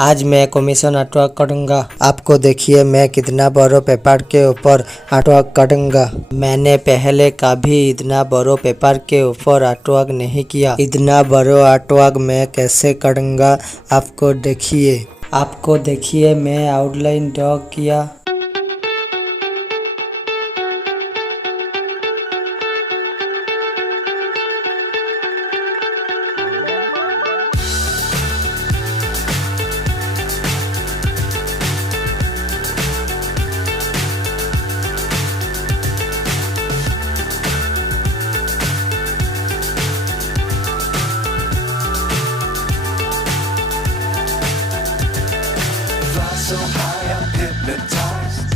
आज मैं commission artwork करूंगा। आपको देखिए मैं कितना बड़ो पेपर के ऊपर आर्टवर्क करूंगा। मैंने पहले कभी इतना बड़ो पेपर के ऊपर आर्टवर्क नहीं किया। इतना बड़ो आर्टवर्क मैं कैसे करूंगा आपको देखिए मैं आउटलाइन ड्रॉ किया। So high, I'm hypnotized.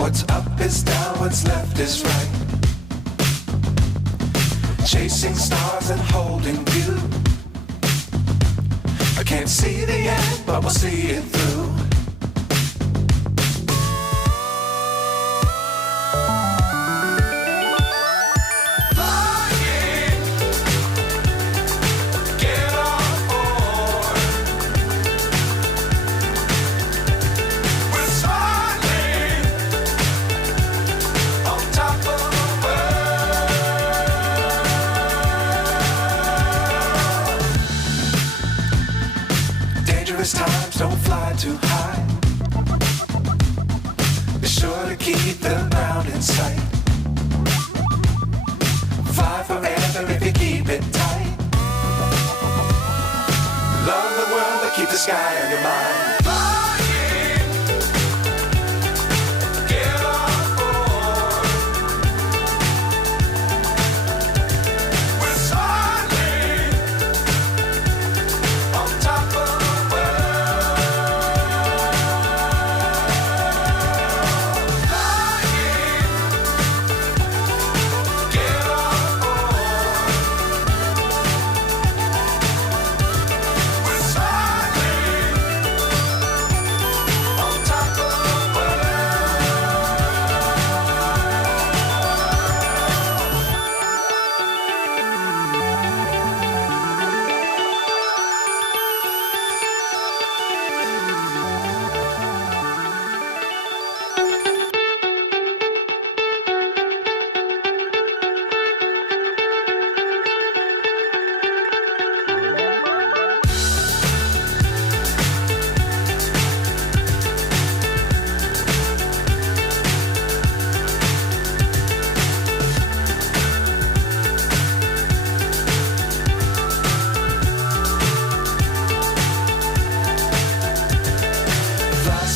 What's up is down, what's left is right. Chasing stars and holding you. I can't see the end, but we'll see it through. Dangerous times, don't fly too high. Be sure to keep the ground in sight. Fly forever if you keep it tight. Love the world, but keep the sky on your mind.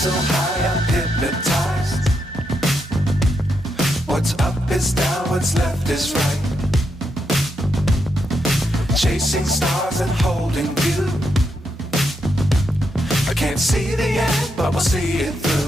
So high, I'm hypnotized. What's up is down, what's left is right. Chasing stars and holding you. I can't see the end, but we'll see it through.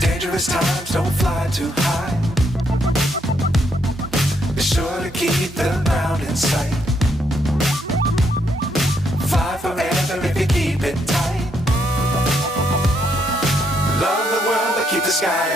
Dangerous times, don't fly too high. Be sure to keep the ground in sight. Fly forever if you keep it tight. Love the world, but keep the sky